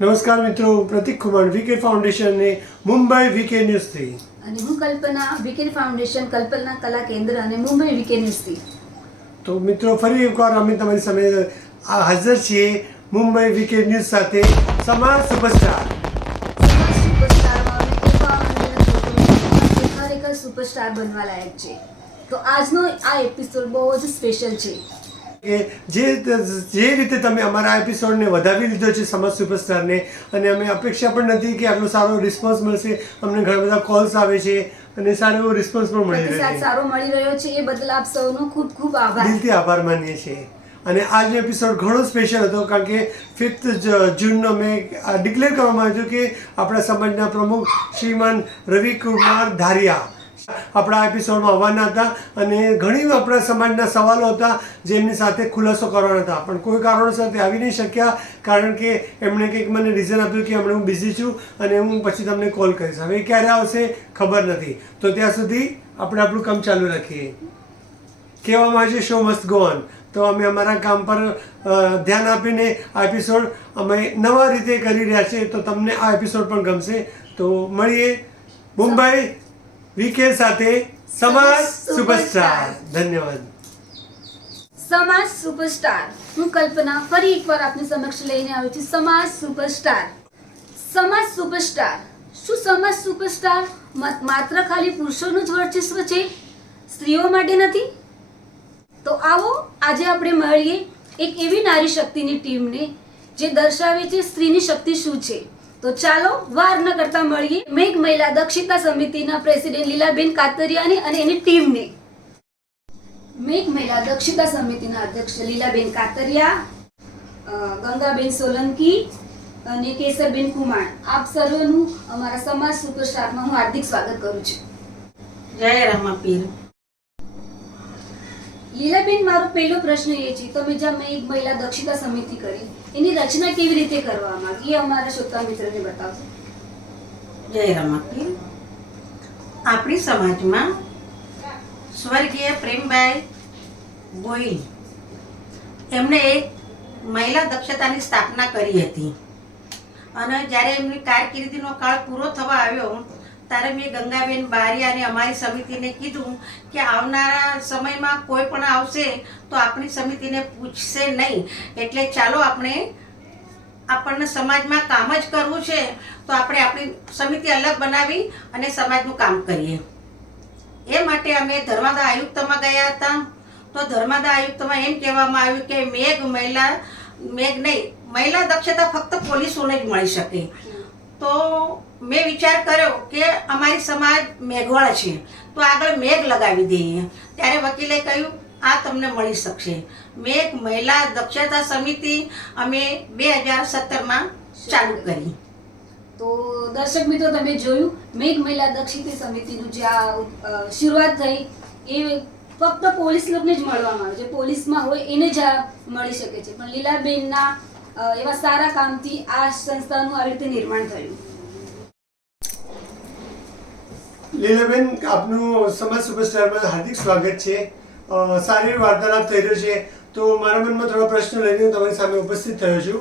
નમસ્કાર મિત્રો, હું પ્રતિક કુમાર વીકે ફાઉન્ડેશન ને મુંબઈ વીકે ન્યૂઝથી અને હું કલ્પના વીકે ફાઉન્ડેશન કલ્પના કલા કેન્દ્ર અને મુંબઈ વીકે ન્યૂઝથી. તો મિત્રો ફરી એકવાર અમે તમારી સામે હાજર છીએ મુંબઈ વીકે ન્યૂઝ સાથે સમાજ સુપરસ્ટાર. સમાજ સુપરસ્ટારમાં અમે એવા જે ખરેખર સુપરસ્ટાર બનવા લાયક છે. તો આજનો આ એપિસોડ બહુ જ સ્પેશિયલ છે કે જે રીતે તમે અમારા એપિસોડને વધાવી લીધો છે સમાજ સુપરસ્ટારને, અને અમે અપેક્ષા પણ નથી કે આટલો સારો રિસ્પોન્સ મળશે. અમને ઘણા બધા કોલ્સ આવે છે અને સારો એવો રિસ્પોન્સ પણ મળી રહ્યો છે. સારો મળી રહ્યો છે. એ બદલ આપ સૌનો ખૂબ ખૂબ આભાર. દિલથી આભાર માનીએ છીએ. અને આજનો એપિસોડ ઘણો સ્પેશિયલ હતો કારણ કે 5th જૂનનો મેં ડિક્લેર કરવામાં આવ્યું કે આપણા સમાજના પ્રમુખ શ્રીમાન રવિકુમાર ધારિયા આપણા એપિસોડમાં આવવાના હતા, અને ઘણી આપણા સમાજના સવાલો હતા જેમની સાથે ખુલાસો કરવાના હતા, પણ કોઈ કારણોસર તે આવી નહીં શક્યા કારણ કે એમણે કંઈક મને રીઝન આપ્યું કે હમણાં હું બિઝી છું અને હું પછી તમને કોલ કરીશ. હવે ક્યારે આવશે ખબર નથી, તો ત્યાં સુધી આપણે આપણું કામ ચાલુ રાખીએ. કહેવામાં આવે છે શો મસ્ટ ગો ઓન. તો અમે અમારા કામ પર ધ્યાન આપીને આ એપિસોડ અમે નવા રીતે કરી રહ્યા છીએ, તો તમને આ એપિસોડ પણ ગમશે. તો મળીએ મુંબઈ વીકે સાથે સમાજ સુપરસ્ટાર. ધન્યવાદ. સમાજ સુપરસ્ટાર. હું કલ્પના ફરી એકવાર આપની સમક્ષ લઈને આવી છું સમાજ સુપરસ્ટાર. સમાજ સુપરસ્ટાર. શું સમાજ સુપરસ્ટાર માત્ર ખાલી પુરુષોનું જ વર્ચસ્વ છે, સ્ત્રીઓ માટે નથી? તો આવો આજે આપણે મળીએ એક એવી નારી શક્તિની ટીમને જે દર્શાવે છે સ્ત્રીની શક્તિ શું છે. તો ચાલો વાર ન કરતા મળીએ મેઘ મહિલા દક્ષતા સમિતિના પ્રેસિડેન્ટ લીલાબેન કાતરિયાને અને એની ટીમને. મેઘ મહિલા દક્ષતા સમિતિના અધ્યક્ષ લીલાબેન કાતરિયા, ગંગાબેન સોલંકી અને કેસરબેન કુમાર, આપ સર્વનું અમારા સમાજ સુપરસ્ટારમાં હું હાર્દિક સ્વાગત કરું છું. જય રામાપીર. લીલાબેન, મારો પહેલો પ્રશ્ન એ છે, તમે જ્યાં મેઘ મહિલા દક્ષતા સમિતિ કરી એની રચના કેવી રીતે કરવામાં આવી એ અમારા શ્રોતા મિત્રને બતાવશો? જય રામાપીર. આપણી સમાજમાં સ્વર્ગીય પ્રેમભાઈ ગોહિલ એમણે એક મહિલા દક્ષતાની સ્થાપના કરી હતી, અને જ્યારે એમની કારકિર્દીનો કાળ પૂરો થવા આવ્યો ત્યારે મેં ગંગાબેન બારિયા અને અમારી સમિતિને કીધું કે આવનારા સમયમાં કોઈ પણ આવશે તો આપણી સમિતિને પૂછશે નહીં, એટલે ચાલો આપણને સમાજમાં કામ જ કરવું છે તો આપણે આપણી સમિતિ અલગ બનાવી અને સમાજનું કામ કરીએ. એ માટે અમે ધર્માદા આયુક્તમાં ગયા હતા. તો ધર્માદા આયુક્તમાં એમ કહેવામાં આવ્યું કે મહિલા દક્ષતા ફક્ત પોલીસોને જ મળી શકે. તો મેં વિચાર કર્યો કે અમારી સમાજ મેઘવાળ છે તો આગળ મેઘ લગાવી દઈએ. ત્યારે વકીલે કહ્યું આ તમને મળી શકશે. મેઘ મહિલા દક્ષતા સમિતિ અમે 2017માં ચાલુ કરી. તો દર્શક મિત્રો, તમે જોયું મેઘ મહિલા દક્ષતા સમિતિનું જે આ શરૂઆત થઈ એ ફક્ત પોલીસ લોકોને જ મળવામાં આવે છે, પોલીસમાં હોય એને જ આ મળી શકે છે, પણ લીલાબેનના એવા સારા કામથી આ સંસ્થાનું આવી રીતે નિર્માણ થયું. લીલાબેન, આપનું સમાજ સુપરસ્ટારમાં હાર્દિક સ્વાગત છે. સારી વાર્તાલાપ થઈ રહ્યો છે, તો મારા મનમાં થોડા પ્રશ્નો લઈને હું તમારી સામે ઉપસ્થિત થયો છું.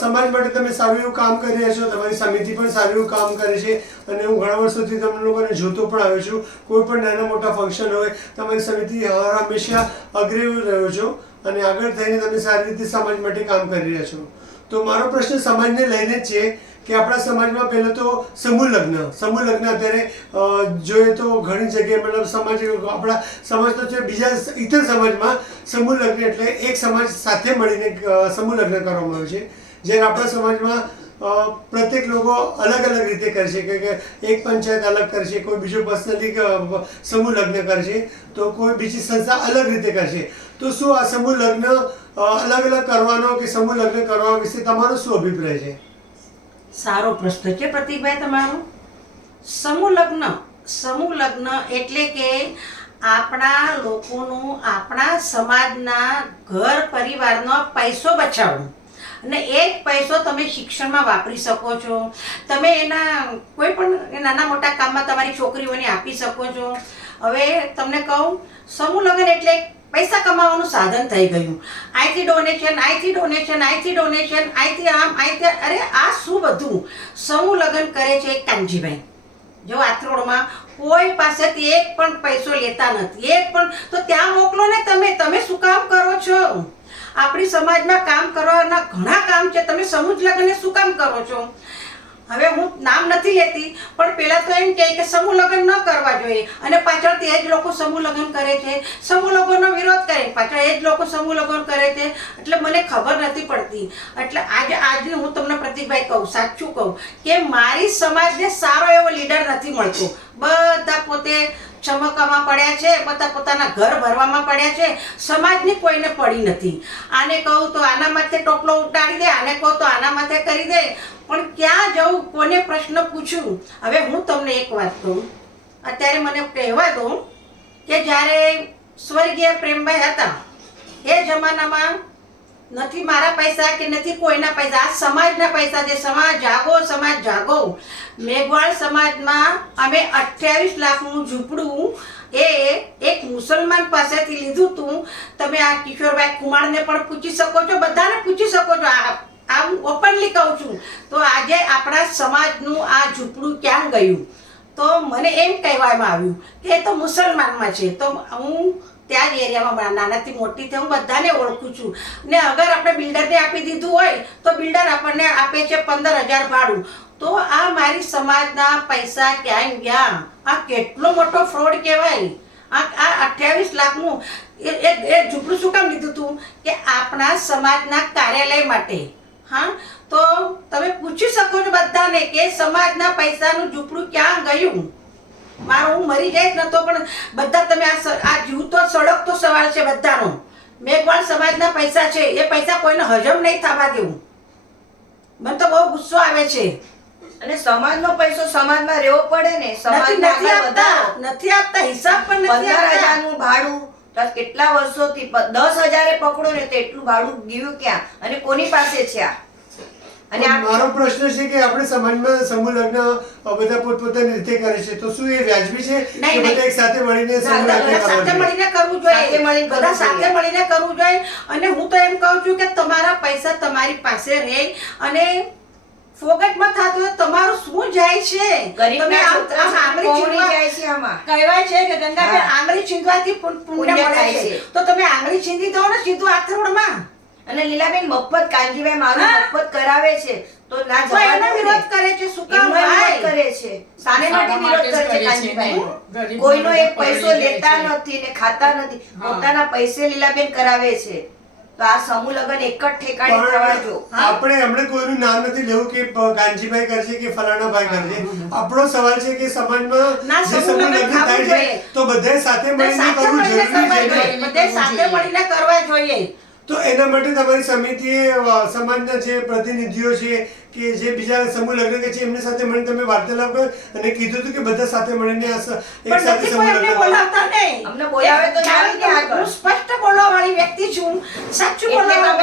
સમાજ માટે તમે સારું એવું કામ કરી રહ્યા છો, તમારી સમિતિ પણ સારું એવું કામ કરે છે, અને હું ઘણા વર્ષોથી તમને લોકોને જોતો પણ આવ્યો છું. કોઈ પણ નાના મોટા ફંક્શન હોય તમારી સમિતિ હંમેશા અગ્રેવ રહ્યો છો, અને આગળ થઈને તમે સારી રીતે સમાજ માટે કામ કરી રહ્યા છો. તો મારો પ્રશ્ન સમાજને લઈને જ છે કે આપણા સમાજમાં પહેલાં તો સમૂહ લગ્ન અત્યારે જોઈએ તો ઘણી જગ્યાએ મતલબ આપણા સમાજ તો છે, બીજા ઇતર સમાજમાં સમૂહ લગ્ન એટલે એક સમાજ સાથે મળીને સમૂહ લગ્ન કરવામાં આવે છે. જ્યારે આપણા સમાજમાં પ્રત્યેક લોકો અલગ અલગ રીતે કરશે કે એક પંચાયત અલગ કરશે, કોઈ બીજો પર્સનલી સમૂહ લગ્ન કરશે, તો કોઈ બીજી સંસ્થા અલગ રીતે કરશે. તો શું આ સમૂહ લગ્ન અલગ અલગ કરવાનો કે સમૂહ લગ્ન કરવા વિશે તમારો શું અભિપ્રાય છે? સારો પ્રશ્ન છે પ્રતિકભાઈ તમારો. સમૂહ લગ્ન એટલે કે આપણા લોકોનું, આપણા સમાજના ઘર પરિવારનો પૈસો બચાવવો, અને એ જ પૈસો તમે શિક્ષણમાં વાપરી શકો છો. તમે એના કોઈ પણ નાના મોટા કામમાં તમારી છોકરીઓને આપી શકો છો. હવે તમને કહું, સમૂહ લગ્ન એટલે પૈસા કમાવાનું સાધન થઈ ગયું. અહીંથી ડોનેશન, અહીંથી ડોનેશન, અહીંથી ડોનેશન, અહીંથી આમ, અહીંથી અરે આ શું બધું સમૂહ લગ્ન કરે છે કાનજીભાઈ. જો આથરોડમાં કોઈ પાસેથી એક પણ પૈસો લેતા નથી, એક પણ. તો ત્યાં મોકલો ને તમે શું કામ કરો છો? આપણી સમાજમાં કામ કરવાના ઘણા કામ છે, તમે સમૂહ લગ્નને શું કામ કરો છો? હવે હું નામ નથી લેતી, પણ પહેલા તો એમ કહે કે સમૂહ લગ્ન ન કરવા જોઈએ, અને પાછળથી એ જ લોકો સમૂહ લગ્ન કરે છે, સમૂહ લગ્નનો વિરોધ કરે, પાછળ એ જ લોકો સમૂહ લગ્ન કરે છે. એટલે મને ખબર નથી પડતી. એટલે આજે હું તમને પ્રતિકભાઈ કહું, સાચું કહું કે મારી સમાજને સારો એવો લીડર નથી મળતો. બધા પોતે ચમકવામાં પડ્યા છે, બધા પોતાના ઘર ભરવામાં પડ્યા છે, સમાજની કોઈને પડી નથી. આને કહું તો આના માથે ટોપલો ઉડાડી દે, આને કહું તો આના માથે કરી દે. પણ ક્યાં જવું, કોને પ્રશ્ન પૂછું? હવે હું તમને એક વાત કહું, અત્યારે મને કહેવા દો કે જ્યારે સ્વર્ગીય પ્રેમભાઈ હતા એ જમાનામાં નથી મારા પૈસા કે નથી કોઈના પૈસા, આ સમાજના પૈસા છે. સમાજ જાગો, સમાજ જાગો. મેઘવાળ સમાજમાં અમે 28 લાખનું ઝૂંપડું એ એક મુસલમાન પાસેથી લીધું હતું. તમે આ કિશોરભાઈ કુમારને પણ પૂછી શકો છો, બધાને પૂછી શકો છો. આ હું ઓપનલી કહું છું. તો આજે આપણા સમાજનું આ ઝૂંપડું ક્યાં ગયું? તો મને એમ કહેવામાં આવ્યું કે એ તો મુસલમાનમાં છે. તો હું ત્યાં જ એરિયામાં નાનાથી મોટી થઈ હું બધાને ઓળખું છું. ને અગર આપણે બિલ્ડરને આપી દીધું હોય તો બિલ્ડર આપણને આપે છે 15,000 ભાડું. તો આ મારી સમાજના પૈસા ક્યાં ગયા? આ કેટલો મોટો ફ્રોડ કહેવાય. આ 28 લાખનું એ ઝૂંપડું શું કામ લીધું હતું? કે આપણા સમાજના કાર્યાલય માટે. હા, તો તમે પૂછી શકો છો બધાને કે સમાજના પૈસાનું ઝૂંપડું ક્યાં ગયું? મારો હું મરી જઈશ ને તો પણ બધા તમે આ જીવ તો સળગતો સવાલ છે બધાનો. મેઘવાળ સમાજના પૈસા છે, એ પૈસા કોઈને હજમ નહીં થવા દેવું. મને તો બહુ ગુસ્સો આવે છે. અને સમાજનો પૈસો સમાજમાં રહેવો પડે ને. નથી આપતા, હિસાબ પણ નથી 15,000 નું ભાડું તો કેટલા વર્ષોથી 10,000 પકડો ને તો એટલું ભાડું ગયું ક્યાં અને કોની પાસે છે આ? અને મારો પ્રશ્ન છે કે આપણે સમાજમાં સમૂહ લગ્ન બધા પોતપોતાની રીતે કરે છે, તો શું એ વ્યાજબી છે કે બધા એક સાથે મળીને સમૂહ લગ્ન સાથે મળીને કરવું જોઈએ? બધા સાથે મળીને કરવું જોઈએ. અને હું તો એમ કહું છું કે તમારા પૈસા તમારી પાસે રહે અને ફોગટમાં થતું હોય તમારું શું જાય છે? તમે કહેવાય છે કે ગંગાબેન આંગળી છીંદવાથી પુણ્ય મળે છે. તો તમે આંગળી છીંદી દો ને સીધું આથરોડમાં. અને લીલાબેન મફત કાનજીભાઈ મારું મફત કરાવે છે તો ના જવાનો વિરોધ કરે છે. શું કામ વિરોધ કરે છે? સાને માટે વિરોધ કરે છે કાનજીભાઈ? કોઈનો એક પૈસો લેતા નથી ને ખાતા નથી, પોતાના પૈસે લીલાબેન કરાવે છે. તો આ સમૂહ લગ્ન એક જ ઠેકાણે થવા જો. આપણે હમણાં કોઈનું નામ નથી લેવું કે કાનજીભાઈ કરશે કે ફલાણા ભાઈ કરશે. આપણો સવાલ છે કે સમાજમાં જે સમૂહ લગ્ન થાય છે તો બધાએ સાથે મળીને કરવું જરૂરી છે. બધાએ સાથે મળીને કરવા જોઈએ. તો એના માટે તમારી સમિતિએ સમાજના જે પ્રતિનિધિઓ છે કે જે બીજા સમૂહ લગ્ન કે છે એમની સાથે મળીને તમે વાર્તાલાપ કર્યો અને કીધું હતું કે બધા સાથે મળીને એક સાથે સમૂહ લગ્ન બોલાવતા નહીં. અમને બોલાવે તો જાણી કે હું સ્પષ્ટ બોલવા વાળી વ્યક્તિ છું. સાચું બોલવા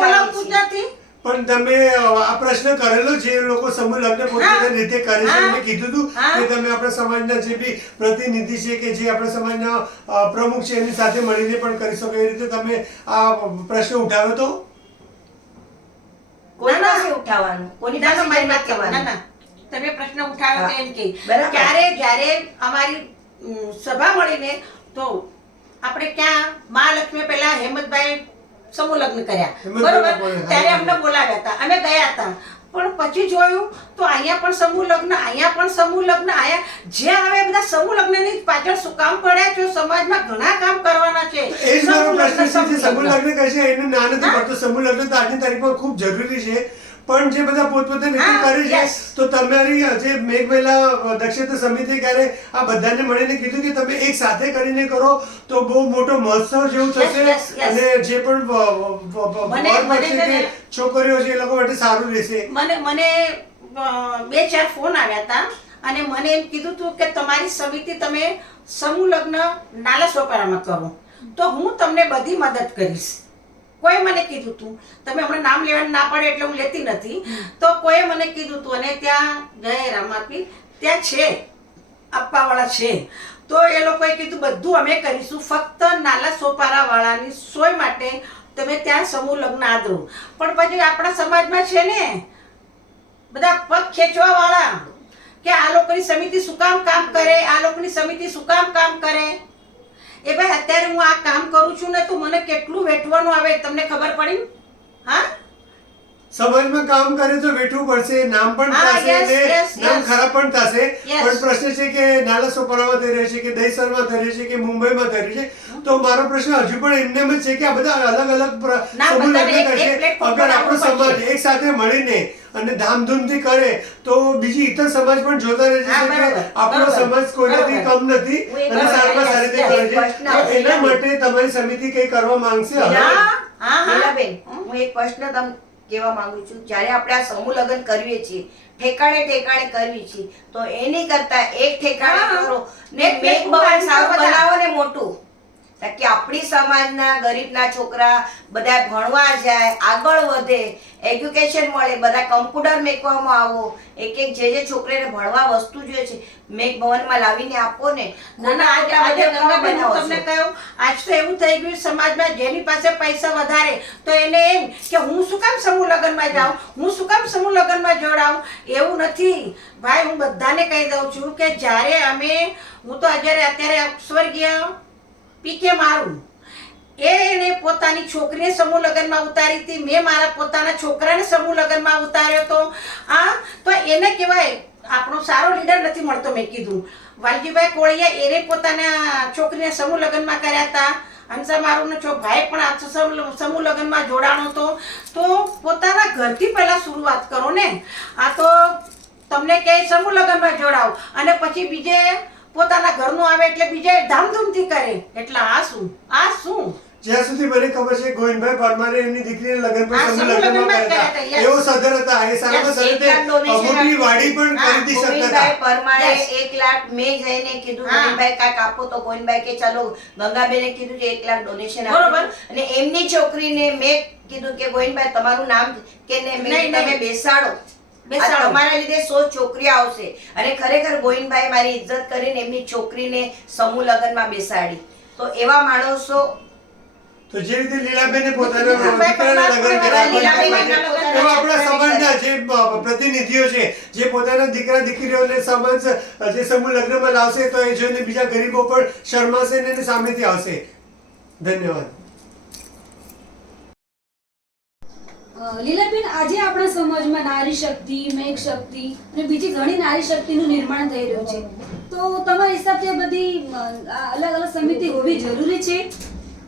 બોલાવતું જ નથી. પણ તમે આ પ્રશ્ન કરેલો જે લોકો સમૂહ લગ્ન પોતાની રીતે કરે છે એમને કીધું હતું કે તમે આપણા સમાજના જે બી પ્રતિનિધિ છે કે જે આપણા સમાજના પ્રમુખ છે એની સાથે મળીને પણ કરી શકો એ રીતે તમે આ પ્રશ્ન ઉઠાવ્યો તો? કોઈ પાસે ઉઠાવવાનું, કોની પાસે વાત કરવાનું? તમે પ્રશ્ન ઉઠાવ્યો તો એમ કે જ્યારે અમારી સભા મળીને તો આપણે ક્યાં મહાલક્ષ્મી પહેલા હેમંતભાઈ સમૂહ લગ્ન કર્યા, બરોબર? ત્યારે અમને બોલાવ્યા હતા, અમે ગયા હતા. પણ પછી જોયું તો અહીંયા પણ સમૂહ લગ્ન, અહીંયા પણ સમૂહ લગ્ન, અહીંયા જે આવે બધા સમૂહ લગ્નની પાછળ શું કામ પડ્યા છે? સમાજમાં ઘણા કામ કરવાના છે. એ જ મારો પ્રશ્ન છે. સમૂહ લગ્ન કહે છે એનું ના નથી પડતું. સમૂહ લગ્ન તો આજની તારીખમાં ખૂબ જરૂરી છે, પણ જે બધા પોતપોતાની રીતે કરે છે તો તમારી જે મેઘમહિલા દક્ષતા સમિતિ ક્યારે આ બધાને મળીને કીધું કે તમે એક સાથે કરીને કરો તો બહુ મોટો મહોત્સવ જેવું થશે અને જે પણ છોકરીઓ છે એ લોકો માટે સારું રહેશે. મને 2-4 ફોન આવ્યા હતા અને મને એમ કીધું હતું કે તમારી સમિતિ તમે સમૂહ લગ્ન નાલા સોપારામાં કરો તો હું તમને બધી મદદ કરીશ. કોઈ મને કીધું હતું, તમે હમણાં નામ લેવાનું ના પડે એટલે હું લેતી નથી, તો કોઈ મને કીધું હતું. અને ત્યાં જય રામાપી ત્યાં છે આપવાવાળા છે. તો એ લોકોએ કીધું બધું અમે કરીશું, ફક્ત નાલા સોપારાવાળાની સોય માટે તમે ત્યાં સમૂહ લગ્ન આદરો. પણ પછી આપણા સમાજમાં છે ને બધા પગ ખેંચવાવાળા કે આ લોકોની સમિતિ શું કામ કરે, આ લોકોની સમિતિ શું કામ કરે. એ ભાઈ અત્યારે હું આ કામ કરું છું ને તો મને કેટલું વેઠવાનું આવે તમને ખબર પડી? હા, સમાજમાં કામ કરે તો વેઠવું પડશે, નામ પણ હા, થશે yes, અને yes, નામ yes. ખરાબ પણ થશે. Yes. પણ પ્રશ્ન છે કે નાલા સોપારામાં થઈ રહ્યો છે કે દહીસરમાં થઈ રહ્યો છે કે મુંબઈમાં થઈ રહ્યો છે, તો મારો પ્રશ્ન હજુ પણ એમને જ છે કે આ બધા અલગ અલગ ના, સમૂહ બધાને લગ્ન એક કરશે. platform અગર પર આપણો આવવું સમાજ એક સાથે મળીને અને ધામધૂમથી કરે તો બીજી ઇતર સમાજ પણ જોતા રહે છે હા, કે બરાબર, આપણો બરાબર, સમાજ કોઈનાથી બરાબર. કમ નથી હું એક અને સારામાં સારી રીતે કરે છે. પ્રશ્ન તો એના માટે તમારી સમિતિ કઈ કરવા માંગશે હવે? હા, હા. લીલાબેન, હું એક પ્રશ્ન તમને કહેવા માંગુ છું. જ્યારે આપણે આ સમૂહ લગ્ન કરીએ છીએ, ઠેકાણે કરવી છીએ, તો એની કરતા એક ઠેકાણે હા. કરો ને એક મેઘ platform ભવન સારું બધા. બનાવો ને મોટું, તાકી આપણી સમાજના ગરીબના છોકરા બધા ભણવા જાય, આગળ વધે, એજ્યુકેશન મળે, બધા કમ્પ્યુટર મેકવામાં આવો, એક જે છોકરીને ભણવા વસ્તુ જોઈએ છે મેઘ ભવનમાં લાવીને આપો ને. ના ના, આજે ગંગાબેન હું તમને બનાવો કહું, આજ તો એવું થઈ ગયું સમાજમાં જેની પાસે પૈસા વધારે તો એને એમ કે હું શું કામ સમૂહ લગ્નમાં જાઉં, હું શું કામ સમૂહ લગ્નમાં જોડાઉં. એવું નથી ભાઈ, હું બધાને કહી દઉં છું કે જ્યારે હું તો અત્યારે સ્વર્ગીય પીકે મારું એને પોતાની છોકરીને સમૂહ લગ્નમાં ઉતારી હતી, મેં મારા પોતાના છોકરાને સમૂહ લગ્નમાં ઉતાર્યો હતો. તો એને કહેવાય આપણો સારો લીડર નથી મળતો. મેં કીધું વાલજીભાઈ કોળિયા એને પોતાના છોકરીને સમૂહ લગ્નમાં કર્યા હતા. હંસા મારુનો ભાઈ પણ આ સમૂહ લગ્નમાં જોડાણો હતો. તો પોતાના ઘરથી પહેલા શરૂઆત કરો ને. આ તો તમને કહે સમૂહ લગ્નમાં જોડાવ અને પછી બીજે પોતાના ઘરનું આવે એટલે બીજે ધામધૂમથી કરે, એટલે આ શું જ્યાં સુધી મને ખબર છે ગોવિંદભાઈ પરમારે એમની દીકરીને લગ્ન પર હા, સમૂહ સમૂહ લગ્નમાં લગ્નમાં કર્યા કર્યા હતા. હતા, yes. એવો સદર હતા. એ સારામાં સારી રીતે 1 લાખ donation મોટી વાડી પણ હા, ખરીદી શકતા ગોવિંદભાઈ હતા. પરમારે Yes. 1 લાખ મેં જઈને કીધું હા. ગોવિંદભાઈ કાંઈક આપો, તો ગોવિંદભાઈ કે ચાલો, ગંગાબેને કીધું કે 1 લાખ ડોનેશન બરોબર. આપો. અને એમની છોકરીને મેં કીધું કે ગોવિંદભાઈ તમારું નામ કે ને મેં નહીં, તમે નહીં. બેસાડો. બેસાડો. આ તમારા લીધે 100 છોકરીઓ આવશે. અને ખરેખર ગોવિંદભાઈ મારી ઇજ્જત કરીને એમની છોકરીને સમૂહ લગ્નમાં બેસાડી. તો એવા માણસો તો જે રીતે લીલાબેને પોતાના લીલાબાઈ દીકરાના લગ્ન પરમાર કર્યા, લીલાબાઈ એવા આપણા સમાજના જે પ્રતિનિધિઓ છે જે પોતાના દીકરા દીકરીઓને સમાજ જે સમૂહ લગ્નમાં લાવશે તો એ જોઈને બીજા ગરીબો પણ શરમાશે ને એની સામેથી આવશે. ધન્યવાદ. લીલાબેન, આજે આપણા સમાજમાં નારી શક્તિ, મેઘ શક્તિ અને બીજી ઘણી નારી શક્તિનું નિર્માણ થઈ રહ્યું છે. તો તમારા હિસાબથી આ બધી અલગ અલગ સમિતિ હોવી જરૂરી છે?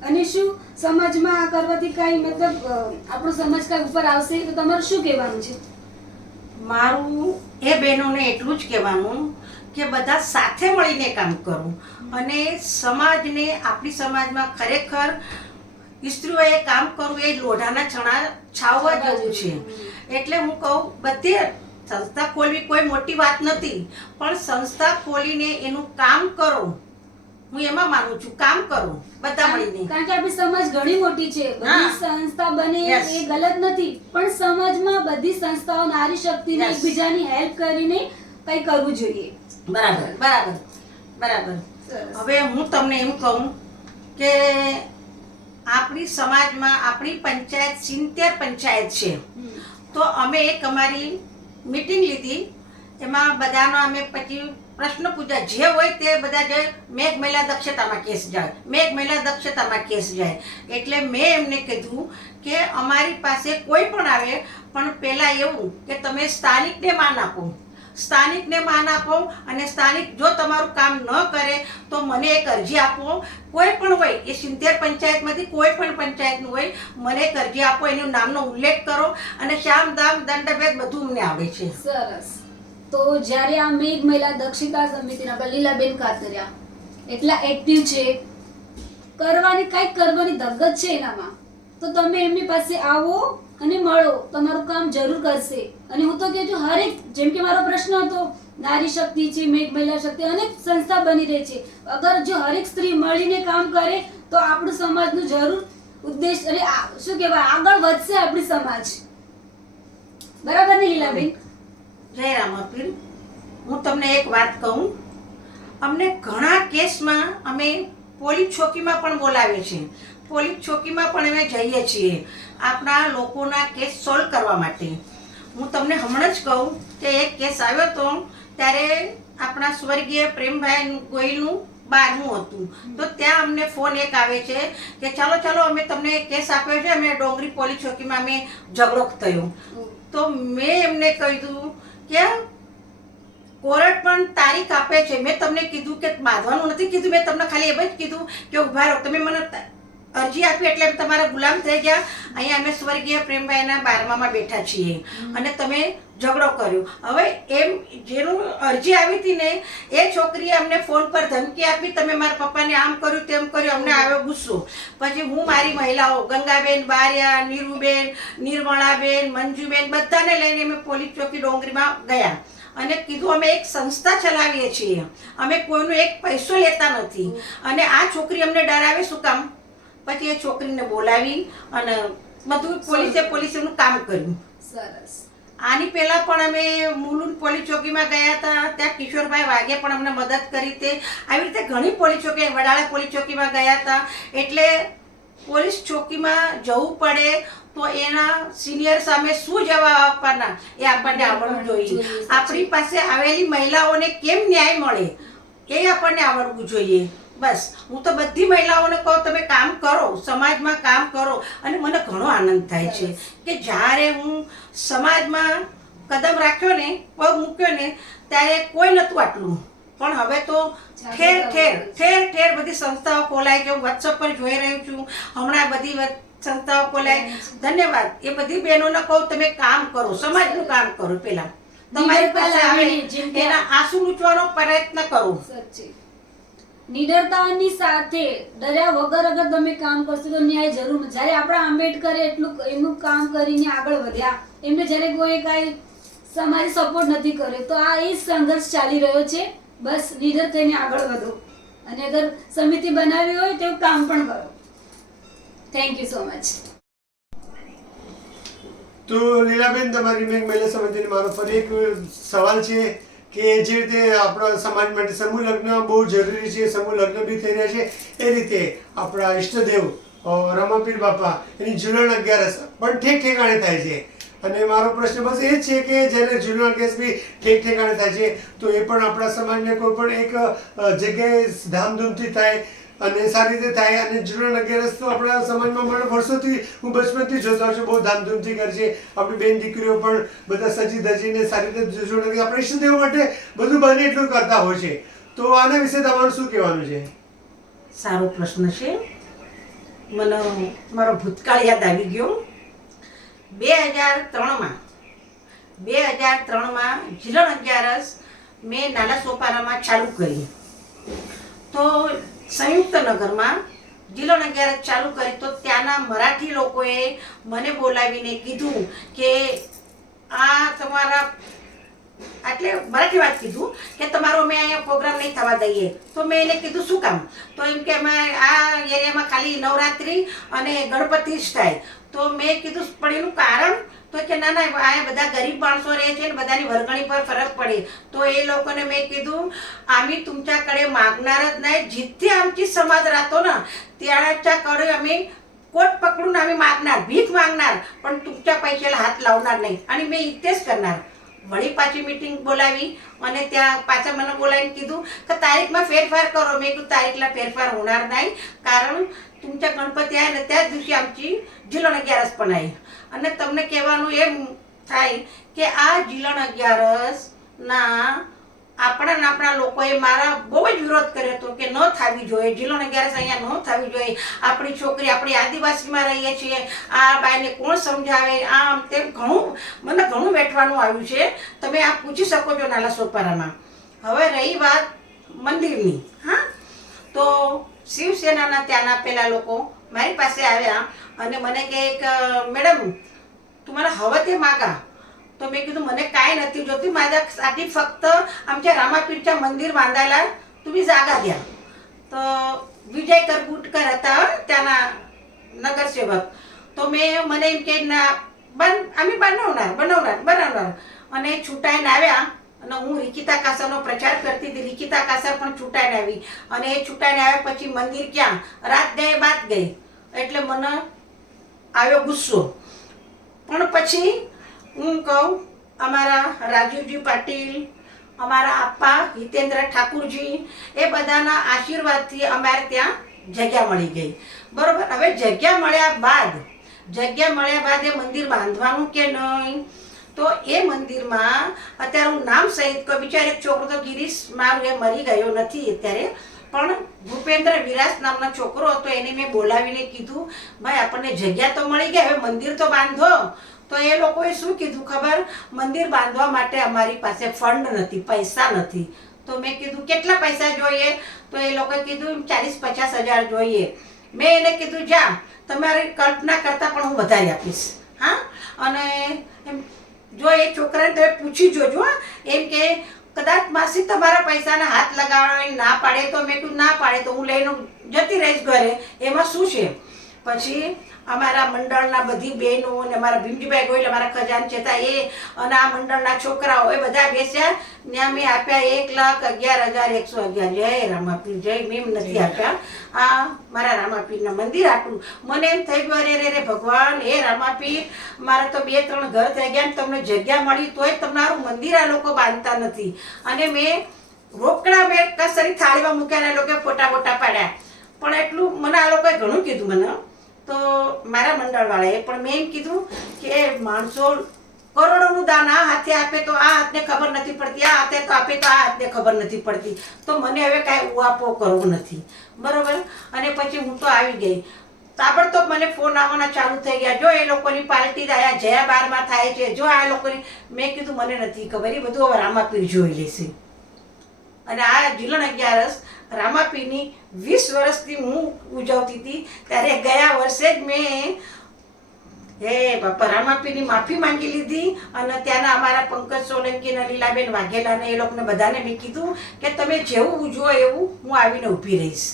અને શું સમાજમાં આ કરવાથી કાંઈ મતલબ આપણો સમાજ કાંઈ ઉપર આવશે? તો તમારું શું કહેવાનું છે? મારું એ બહેનોને એટલું જ કહેવાનું કે બધા સાથે મળીને કામ કરવું અને સમાજને આપણી સમાજમાં ખરેખર સ્ત્રીઓએ કામ કરવું એ લોઢાના છણા છાવવા જેવું છે. એટલે હું કહું બધે સંસ્થા ખોલવી કોઈ મોટી વાત નથી, પણ સંસ્થા ખોલીને એનું કામ કરો. હું એમાં માનું છું, કામ કરો બધા મળીને. કારણ કે આપણી સમાજ ઘણી મોટી છે, બધી હા. સંસ્થા બને Yes. એ ગલત નથી, પણ સમાજમાં બધી સંસ્થાઓ નારી શક્તિને Yes. એકબીજાની હેલ્પ કરીને કંઈ કરવું જોઈએ. બરાબર. સરસ. હવે હું તમને એમ કહું કે આપણી સમાજમાં આપણી પંચાયત 70 પંચાયત છે. તો અમે એક અમારી મીટિંગ લીધી, એમાં બધાનો અમે પછી પ્રશ્ન પૂછ્યા, જે હોય તે બધા જે મેઘ મહિલા દક્ષતામાં કેસ જાય. એટલે મેં એમને કીધું કે અમારી પાસે કોઈ પણ આવે પણ પહેલાં એવું કે તમે સ્થાનિકને માન આપો અને સ્થાનિક જો તમારું કામ ન કરે તો મને એક અરજી આપો. કોઈ પણ હોય એ 70 પંચાયતમાંથી કોઈ પણ પંચાયતનું હોય, મને એક અરજી આપો, એનું નામનો ઉલ્લેખ કરો અને શામ દામ દંડભેદ બધું અમને આવડે છે. સરસ. તો જ્યારે આ મેઘ મહિલા દક્ષિતા સમિતિના પર લીલાબેન કાતરિયા એટલા એક્ટિવ છે, કંઈક કરવાની ધગત છે એનામાં, તો તમે એમની પાસે આવો અને મળો, તમારું કામ જરૂર કરશે. અને હું તો કહું છું, હરેક, જેમ કે મારો પ્રશ્ન હતો, નારી શક્તિ છે, મેઘ મહિલા શક્તિ, અનેક સંસ્થા બની રહી છે. અગર જો હરેક સ્ત્રી મળીને કામ કરે તો આપણું સમાજનું જરૂર ઉદ્દેશ અને શું કહેવાય આગળ વધશે આપણી સમાજ. બરાબર ને લીલાબેન? જય રામાપીર. હું તમને એક વાત કહું, અમને ઘણા કેસમાં અમે પોલીસ ચોકીમાં પણ બોલાવીએ છીએ. પોલીસ ચોકીમાં પણ અમે જઈએ છીએ આપણા લોકોના કેસ સોલ્વ કરવા માટે. હું તમને હમણાં જ કહું કે એક કેસ આવ્યો હતો ત્યારે આપણા સ્વર્ગીય પ્રેમભાઈ ગોયલનું 12મું હતું. તો ત્યાં અમને ફોન એક આવે છે કે ચાલો ચાલો અમે તમને કેસ આપ્યો છે, અમે ડોંગરી પોલીસ ચોકીમાં અમે ઝઘડો થયો. તો મેં એમને કહ્યું કે કોર્ટ પણ તારીખ આપે છે. મેં તમને કીધું કે બાંધવાનું નથી કીધું, મેં તમને ખાલી એમ જ કીધું કે ઊભા રહો. તમે મને અરજી આપી એટલે તમારા ગુલામ થઈ ગયા. અહીંયા અમે સ્વર્ગીય પ્રેમભાઈના 12મામાં બેઠા છીએ અને તમે ઝઘડો કર્યો. હવે એમ જેનું અરજી આવી હતી ને એ છોકરીએ અમને ફોન પર ધમકી આપી, તમે મારા પપ્પાને આમ કર્યું તેમ કર્યું. અમને આવ્યો ગુસ્સો. પછી હું મારી મહિલાઓ ગંગાબેન બારિયા, નીરુબેન, નિર્મળાબેન, મંજુબેન બધાને લઈને અમે પોલીસ ચોકી ડોંગરીમાં ગયા અને કીધું અમે એક સંસ્થા ચલાવીએ છીએ, અમે કોઈનો એક પૈસો લેતા નથી અને આ છોકરી અમને ડરાવે શું કામ. પછી એ છોકરીને બોલાવી અને બધું પોલીસેનું કામ કર્યું. સરસ. આની પહેલા પણ અમે મુલુંડ પોલીસ ચોકીમાં ગયા હતા, ત્યાં કિશોરભાઈ વાઘે પણ અમને મદદ કરી હતી. આવી રીતે ઘણી પોલીસ ચોકી, વડાળા પોલીસ ચોકીમાં ગયા હતા. એટલે પોલીસ ચોકીમાં જવું પડે તો એના સિનિયર સામે શું જવાબ આપવાના એ આપણને આવડવું જોઈએ. આપણી પાસે આવેલી મહિલાઓને કેમ ન્યાય મળે એ આપણને આવડવું જોઈએ. બસ હું તો બધી મહિલાઓને કહું તમે કામ કરો, સમાજમાં કામ કરો. અને મને ઘણો આનંદ થાય છે કે જ્યારે હું સમાજમાં કદમ રાખ્યો ને, પગ મૂક્યો ને, ત્યારે કોઈ નહોતું આટલું. પણ હવે તો ઠેર ઠેર બધી સંસ્થાઓ ખોલાય છે. હું વોટ્સઅપ પર જોઈ રહી છું હમણાં બધી સંસ્થાઓ ખોલાય. ધન્યવાદ. એ બધી બહેનોને કહું તમે કામ કરો, સમાજનું કામ કરો. પેલા તમારી પાસે આવે એના આંસુ લૂંટવાનો પ્રયત્ન કરો. નિડરતાની સાથે ડર્યા વગર અગર તમે કામ કરશો તો ન્યાય જરૂર મળે. જ્યારે આપણા આંબેડકરે એટલું એમનું કામ કરીને આગળ વધ્યા, એમને જ્યારે કોઈ કાંઈ સમાજ સપોર્ટ નથી કર્યો, તો આ એ સંઘર્ષ ચાલી રહ્યો છે. બસ નિડર થઈને આગળ વધો અને અગર સમિતિ બનાવી હોય તો કામ પણ કરો. Thank you so much. તો લીલાબેન, તમારી મહિલા સમિતિને મારો ફરી એક સવાલ છે કે જે રીતે આપણા સમાજ માટે સમૂહ લગ્ન બહુ જરૂરી છે, સમૂહ લગ્ન બી થઈ રહ્યા છે, એ રીતે આપણા ઈષ્ટદેવ રમાપીર બાપા એની ઝૂલણ 11 પણ ઠેક ઠેકાણે થાય છે. અને મારો પ્રશ્ન બસ એ જ છે કે જ્યારે ઝૂલણ 11 બી ઠેક ઠેકાણે થાય છે તો એ પણ આપણા સમાજને કોઈ પણ એક જગ્યાએ ધામધૂમથી થાય અને સારી રીતે થાય. અને ઝૂલણ 11 તો આપણા સમાજમાં મને વર્ષોથી હું બચપનથી જોતો છું, બહુ ધામધૂમથી કરે છે. આપણી બેન દીકરીઓ પણ બધા સજી ધજીને સારી રીતે ઝૂલણ 11 આપણે ઈષ્ટદેવ માટે બધું બને એટલું કરતા હોય છે. તો આના વિશે તમારું શું કહેવાનું છે? સારો પ્રશ્ન છે. મને મારો ભૂતકાળ યાદ આવી ગયો. 2003માં ઝીલણ 11 મેં નાના સોપારામાં ચાલુ કરી. તો સંયુક્ત નગરમાં ઝીલણ 11 ચાલુ કરી તો ત્યાંના મરાઠી લોકોએ મને બોલાવીને કીધું કે આ તમારા એટલે મરાઠી વાત કીધું કે તમારો અમે અહીંયા પ્રોગ્રામ નહીં થવા દઈએ. તો મેં એને કીધું શું કામ? તો એમ કે અમે આ એરિયામાં ખાલી નવરાત્રિ અને ગણપતિ જ થાય. તો મેં કીધું પણ એનું કારણ? તો કે ના ના આ બધા ગરીબ માણસો રહે છે ને બધાની વર્ગણી પર ફરक પડे. तो એ લોકોને મેં કીધું आम्ही तुमच्याकडे मागणारच नाही, जिथे आमची समाज राहतो ना त्याच्याकडे आम्ही कोट पकडून आम्ही मागणार, भीक मागणार, पण तुमच्या पैशाला हात लावणार नाही आणि मी इथेच करणार. વળી પાછી મીટિંગ બોલાવી અને ત્યાં પાછા મને બોલાવીને કીધું કે તારીખમાં ફેરફાર કરો. મેં કીધું તારીખમાં ફેરફાર હોणार नाही, કારણ तुमच्या गणपती आहे ना त्याच दिवशी आमची ઝીલણ 11 પણ આવી. અને તમને કહેવાનું એમ થાય કે આ ઝીલણ 11 ના આપણા લોકોએ મારા બહુ જ વિરોધ કર્યો હતો કે ન થવી જોઈએ, ઝીલણ 11 અહીંયા ન થવી જોઈએ. આપણી છોકરી, આપણી આદિવાસીમાં રહીએ છીએ, આ બાઈને કોણ સમજાવે, આમ તેમ મને ઘણું વેઠવાનું આવ્યું છે. તમે આ પૂછી શકો છો નાલા સોપારામાં. હવે રહી વાત મંદિરની, હા, તો શિવસેનાના ત્યાંના પેલા લોકો મારી પાસે આવ્યા અને મને કહે કે મેડમ तुम्हाला हवं ते मागा. तो मी कીધું મને काय નથી જોતું, माझ्यासाठी फक्त आमच्या रामापीरच्या मंदिर बांधायला तुम्ही जागा द्या. તો વિજય કરબુટકર હતા ત્યાંના નગરસેવક. તો મને એમ કે આम्ही बनवणार. અને છૂટાઈને આવ્યા અને હું રિકિતા કાસરનો પ્રચાર કરતી હતી. રિકિતા કાસર પણ છૂટાઈને આવી અને એ છૂટાઈને આવ્યા પછી મંદિર ક્યાં રાત ગઈ બાત ગઈ, એટલે મને આવ્યો ગુસ્સો. પણ પછી હું કહું અમારા રાજુજી પાટીલ, અમારા આપા હિતેન્દ્ર ઠાકુરજી, એ બધાના આશીર્વાદથી અમારે ત્યાં જગ્યા મળી ગઈ. બરોબર. હવે જગ્યા મળ્યા બાદ એ મંદિર બાંધવાનું કે નહીં, તો એ મંદિરમાં અત્યારે હું નામ સહિત કોઈ બિચારો એક છોકરો તો ગિરીશ મારું એ મરી ગયો નથી અત્યારે, પણ ભૂપેન્દ્ર વિરાસ નામનો છોકરો હતો, એને મેં બોલાવીને કીધું ભાઈ આપણને જગ્યા તો મળી ગઈ, હવે મંદિર તો બાંધો. તો એ લોકોએ શું કીધું ખબર, મંદિર બાંધવા માટે અમારી પાસે ફંડ નથી, પૈસા નથી. તો મેં કીધું કેટલા પૈસા જોઈએ, તો એ લોકોએ કીધું 40-50 હજાર જોઈએ. મેં એને કીધું જા તમારી કલ્પના કરતાં પણ હું વધારે આપીશ. હા, અને એમ જો એ છોકરાને તમે પૂછી જોજો, એમ કે કદાચ માસી તમારા પૈસાના હાથ લગાવવાની ના પાડે, તો મેં કીધું ના પાડે તો હું લઈને જતી રહીશ ઘરે, એમાં શું છે. પછી અમારા મંડળના બધી બહેનો અને અમારા ભીમજીભાઈ ગોયલ અમારા ખજાનચી હતા એ અને આ મંડળના છોકરાઓ એ બધા બેસ્યા. ત્યાં મેં આપ્યા 1,11,111. જય રામાપીર જય. મેં નથી આપ્યા, આ મારા રામાપીરના મંદિર આટલું. મને એમ થઈ ગયું અરે રે ભગવાન, એ રામાપીર મારા તો 2-3 ઘર થઈ ગયા ને તમને જગ્યા મળી તોય તમારું મંદિર આ લોકો બાંધતા નથી. અને મેં રોકડા મેં કસરી થાળીમાં મૂક્યા, એ લોકોએ ફોટા પાડ્યા. પણ એટલું મને આ લોકોએ ઘણું કીધું મને, તો મારા મંડળવાળાએ. પણ મેં એમ કીધું કે માણસો કરોડોનું દાન આ હાથે આપે તો આ હાથને ખબર નથી પડતી, આ હાથે તો આપે તો આ હાથને ખબર નથી પડતી. તો મને હવે કાંઈ ઉઆપો કરવો નથી. બરોબર. અને પછી હું તો આવી ગઈ. તાબડતોબ મને ફોન આવવાના ચાલુ થઈ ગયા. જો એ લોકોની પાર્ટી આયા જયા બારમાં થાય છે, જો આ લોકોની. મેં કીધું મને નથી ખબર, એ બધું હવે રામાપીર જોઈ લેશે. અને આ જીલણ 11 રામાપીરની 20 વર્ષથી હું ઉજવતી હતી, ત્યારે ગયા વર્ષે જ મેં બાપા રામાપીરની માફી માંગી લીધી. અને ત્યાંના અમારા પંકજ સોલંકી અને લીલાબેન વાઘેલા ને એ લોકોને બધાને મેં કીધું કે તમે જેવું ઉજવો એવું હું આવીને ઊભી રહીશ.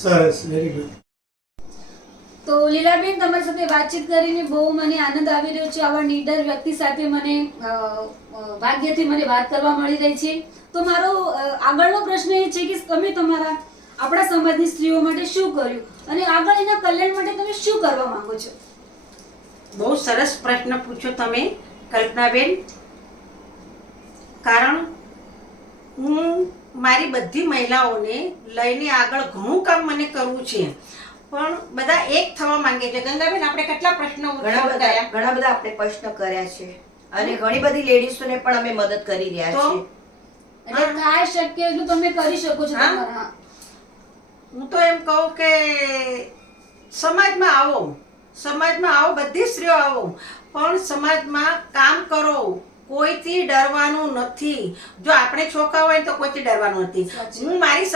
સરસ, વેરી ગુડ. તો લીલાબેન, તમારી સાથે વાતચીત કરીને બહુ મને આનંદ આવી રહ્યો છે. આવા નીડર વ્યક્તિ સાથે મને ભાગ્યથી મને વાત કરવા મળી રહી છે. તો મારો આગળનો પ્રશ્ન એ છે કે તમે તમારા આપણા સમાજની સ્ત્રીઓ માટે શું કર્યું અને આગળ એના કલ્યાણ માટે તમે શું કરવા માંગો છો? બહુ સરસ પ્રશ્ન પૂછ્યો તમે કલ્પનાબેન. કારણ હું મારી બધી મહિલાઓને લઈને આગળ ઘણું કામ મને કરવું છે, પણ બધા એક થવા માંગે છે. ગંગાબેન, આપણે કેટલા પ્રશ્નો ઘણા બધા આપણે પ્રશ્ન કર્યા છે અને ઘણી બધી લેડીઝોને પણ અમે મદદ કરી રહ્યા છીએ. એટલે થાય શક્ય એટલું તમે કરી શકો છો તમારા. હું તો એમ કહું કે સમાજમાં આવો, બધી સ્ત્રીઓ આવો, પણ સમાજમાં કામ કરો. કોઈથી ડરવાનું નથી. જો આપણે છોકરા હોય તો કોઈથી ડરવાનું નથી. હું મારી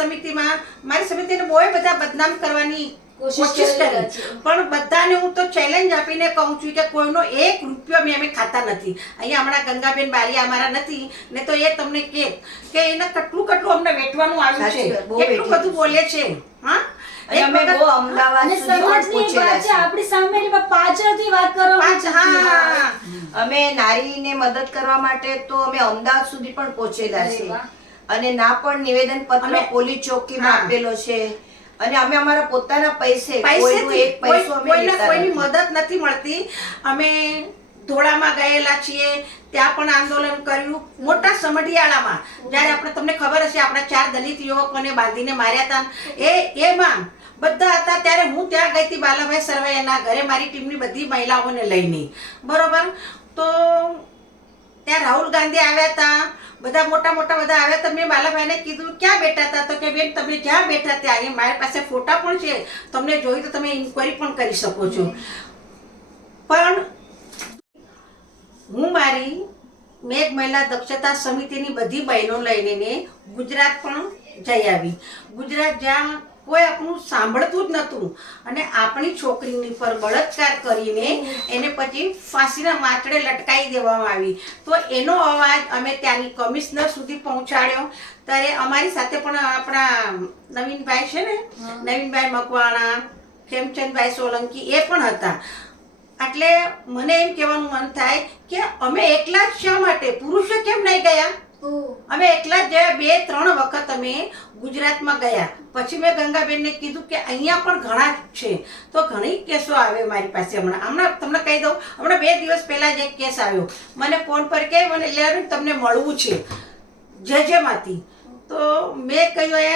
સમિતિને બહુ બધા બદનામ કરવાની કોશિશ કરી, પણ બધાને હું તો ચેલેન્જ આપીને કહું છું કે કોઈનો 1 રૂપિયો અમે ખાતા નથી. અહીંયા હમણાં ગંગાબેન બારિયા અમારા નથી ને, તો એ તમને કે એને કેટલું અમને વેઠવાનું આવ્યું છે, કેટલું બધું બોલે છે. હા, અમે બહુ અમદાવાદ સુધી પહોંચેલા છે. આપણી સામેની પાછળથી વાત કરવા. અમે નારીને મદદ કરવા માટે તો અમે અમદાવાદ સુધી પણ પહોંચેલા છે અને ના પણ નિવેદન પત્ર પોલીસ ચોકીમાં આપેલો છે. અને અમે અમારા પોતાના પૈસે કોઈનો 1 પૈસો અમે લેતા કોઈની મદદ નથી મળતી. અમે ધોળામાં ગયેલા છીએ, ત્યાં પણ આંદોલન કર્યું. મોટા સમઢિયાળામાં જ્યારે આપણે તમને ખબર હશે આપણા 4 દલિત યુવકોને બાંધીને માર્યા હતા, એમાં બધા હતા. ત્યારે હું ત્યાં ગઈ હતી બાલાભાઈ સરવૈયાના ઘરે મારી ટીમની બધી મહિલાઓને લઈને. બરોબર. તો ત્યાં રાહુલ ગાંધી આવ્યા હતા, બધા મોટા બધા આવ્યા હતા. મેં બાલાભાઈને કીધું ક્યાં બેઠા હતા, તો કે બેન તમે જ્યાં બેઠા ત્યાં અહીંયા મારી પાસે ફોટા પણ છે, તમને જોઈ તો તમે ઇન્ક્વાયરી પણ કરી શકો છો. પણ હું મારી મેઘ મહિલા દક્ષતા સમિતિની બધી બહેનો લઈને ગુજરાત પણ જઈ આવી. ગુજરાત જ્યાં કોઈ આપણું સાંભળતું જ નહોતું અને આપણી છોકરીની પર બળાત્કાર કરીને એને પછી ફાંસીના માચડે લટકાવી દેવામાં આવી. તો એનો અવાજ અમે ત્યાંની કમિશનર સુધી પહોંચાડ્યો. ત્યારે અમારી સાથે પણ આપણા નવીનભાઈ છે ને, નવીનભાઈ મકવાણા, ખેમચંદભાઈ સોલંકી, એ પણ હતા. એટલે મને એમ કહેવાનું મન થાય કે અમે એકલા જ શા માટે, પુરુષો કેમ નહીં ગયા? અમે એકલા જ ગયા. 2-3 વખત અમે ગુજરાતમાં ગયા. પછી મેં ગંગાબેનને કીધું કે અહીંયા પણ ઘણા છે. તો ઘણી કેસો આવે મારી પાસે. હમણાં તમને કહી દઉં, હમણાં 2 દિવસ પહેલા જ એક કેસ આવ્યો. મને ફોન પર કહે મને લેવાનું તમને મળવું છે જજેમાંથી. તો મેં કહ્યું એ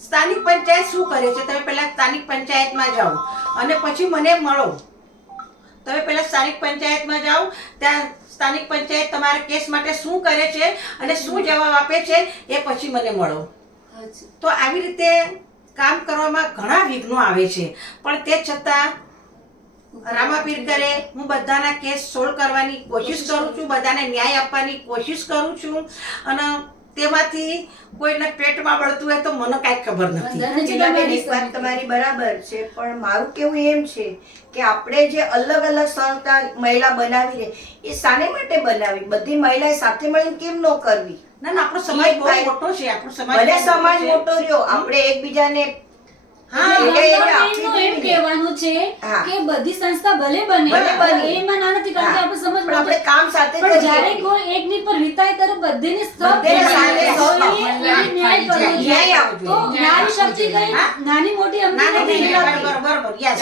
સ્થાનિક પંચાયત શું કરે છે? તમે પહેલાં સ્થાનિક પંચાયતમાં જાઓ અને પછી મને મળો. તમે પહેલાં સ્થાનિક પંચાયતમાં જાઓ, ત્યાં સ્થાનિક પંચાયત તમારા કેસ માટે શું કરે છે અને શું જવાબ આપે છે એ પછી મને મળો. તો આવી રીતે કામ કરવામાં ઘણા વિઘ્નો આવે છે, પણ તે છતાં રામાપીર કરે હું બધાના કેસ સોલ્વ કરવાની કોશિશ કરું છું, બધાને ન્યાય આપવાની કોશિશ કરું છું. અને તેમાંથી કોઈને પેટમાં બળતું હોય તો મને કાંઈ ખબર નથી. જીલાબેન, એક વાત તમારી બરાબર છે, પણ મારું કેવું એમ છે કે આપણે જે અલગ અલગ સંસ્થા મહિલા બનાવીને એ શાને માટે બનાવી? બધી મહિલાએ સાથે મળીને કેમ ન કરવી? ના ના, આપણો સમાજ બહુ મોટો છે. આપણો સમાજ ભલે સમાજ મોટો રહ્યો, આપણે એકબીજાને એમ કહેવાનું છે કે બધી સંસ્થા ભલે બને, એમાં ના નથી, કારણ કે આપણો સમાજ પણ આપણે કામ સાથે પણ કરીએ. જ્યારે કોઈ એકની પર વિતાય ત્યારે બધીને સબ બધીને સાથે ન્યાય કરવો જોઈએ. ન્યાય આપવો તો જોઈએ. નારી શક્તિ કઈ નાની મોટી અમથી નથી. બરાબર. yes.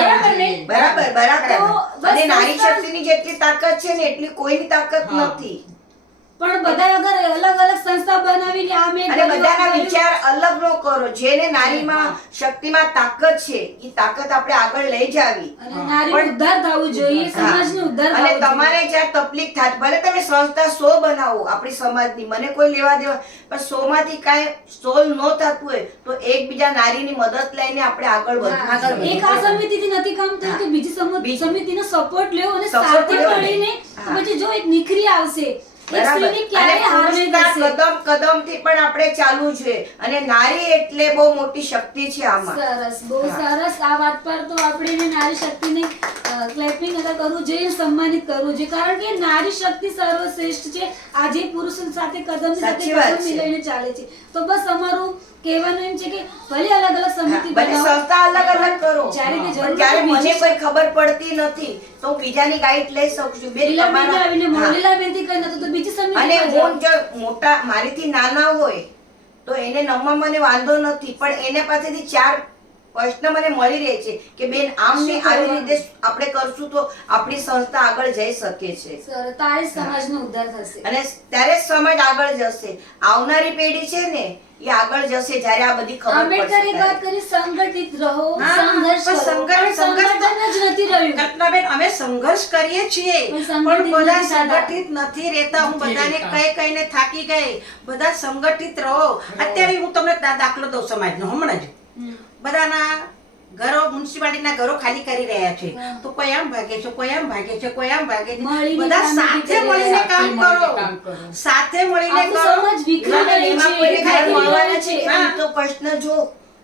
બરાબર ને? બરાબર બરાબર. તો બસ અને નારી સંસ્થા- શક્તિની જેટલી તાકાત છે ને એટલી કોઈની તાકાત નથી. પણ બધા અગર અલગ અલગ સંસ્થા બનાવીને આ મેં અને બધાના વિચાર અલગ નો કરો. જેને નારીમાં શક્તિમાં તાકાત છે એ તાકાત આપણે આગળ લઈ જાવી. અને નારીનું ઉદ્ધાર થવું જોઈએ, સમાજનો ઉદ્ધાર થવો અને જોઈએ. તમારે જ્યાં તકલીફ થાય, ભલે તમે સંસ્થા 100 બનાવો આપણી સમાજની, મને કોઈ લેવા દેવા, પણ 100 માંથી કાંઈ સોલ્વ ન થતું હોય તો એકબીજા નારીની મદદ લઈને આપણે આગળ વધવું. એક આ સમિતિથી નથી કામ થયું તો બીજી સમિતિનો સપોર્ટ લેવો અને Support સાથે લેવો. મળીને તો પછી જો એક નીકળી આવશે. એક બરાબર. સ્ત્રીને ક્યારેય હાર નહીં પુરુષના થશે. કદમથી પણ આપણે ચાલવું જોઈએ. અને નારી એટલે બહુ મોટી શક્તિ છે આમાં. સરસ, બહુ સરસ. આ વાત પર તો આપણે એને નારી શક્તિને ક્લેપિંગ અગર કરવું જોઈએ, સન્માનિત કરવું જોઈએ, કારણ કે નારી શક્તિ સર્વશ્રેષ્ઠ છે. આજે પુરુષો સાથે કદમ સાથે સાચી વાત કદમ છે. મિલાઈને ચાલે છે. તો બસ અમારું કહેવાનું એમ છે કે ભલે અલગ અલગ સમિતિ ભલે બનાવો, સંસ્થા અલગ અલગ કરો, જ્યારે તે જરૂર પણ જ્યારે હોય મને બીજી કોઈ ખબર પડતી નથી તો હું બીજાની ગાઈડ લઈ શકું છું. બેન, લીલાબેનને તમારા- આવીને હા. લીલાબેનથી કહી નતું તો બીજી સમિતિ અને પર જાઓ. હું જો મોટા મારીથી નાના હોય તો એને નમવા મને વાંધો નથી, પણ એને પાસેથી 4 પ્રશ્ન મને મળી રહે છે કે બેન આમ ને આવી રીતે આપણે કરશું તો આપણી સંસ્થા આગળ જઈ શકે છે. સર, તારે સમાજનો ઉદ્ધાર થશે. અને ત્યારે જ સમાજ આગળ જશે. આવનારી પેઢી છે ને એ આગળ જશે જ્યારે આ બધી ખબર આંબેડકરે પડશે વાત ત્યારે. કરી સંગઠિત રહો, હા, સંઘર્ષ પણ કરો. પણ સંગઠન જ નથી રહ્યું. કલ્પનાબેન, અમે સંઘર્ષ કરીએ છીએ પણ પણ સંગઠિત બધા નથી થતા. સંગઠિત નથી રહેતા. હું બધાને કહીને થાકી ગઈ. બધા સંગઠિત રહો. અત્યારે હું તમને દાખલો દઉં સમાજનો. હમણાં જ બધાના ઘરો, મ્યુનિસિપાલિટીના ઘરો ખાલી કરી રહ્યા છે. તો કોઈ આમ ભાગે છે, કોઈ આમ ભાગે છે, કોઈ આમ ભાગે છે. મળીને બધા કામ સાથે કરી મળીને રહ્યા. કામ કરો. સાથે મળીને આખું કરો. સમાજ વિખરાયેલું એમાં છે, કોઈને ઘર વિખરાયેલું મળવાના છે છે. એ તો પ્રશ્ન જો